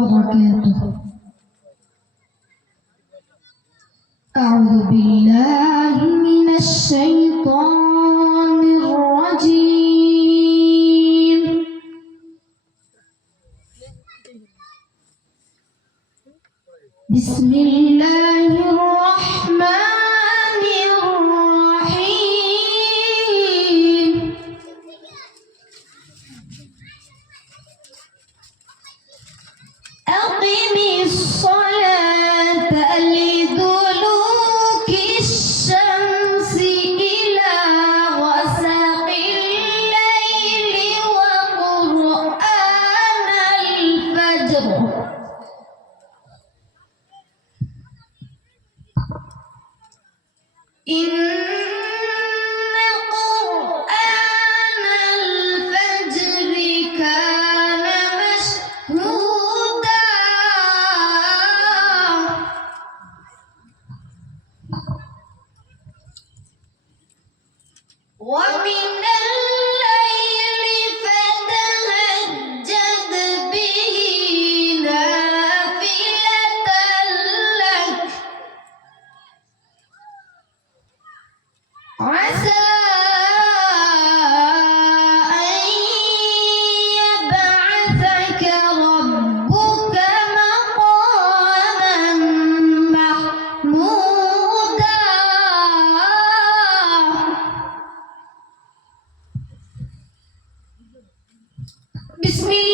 وبركاته. أعوذ بالله من الشيطان الرجيم. بسم الله الرحمن الرحيم. أقم الصلاة لدلوك الشمس إلى غسق الليل وقرآن الفجر إن قرآن الفجر كان مشهودا ومن الليل فتهجد به نافلة لك عسى أن يبعثك ربك مقاما محمودا. بسم الله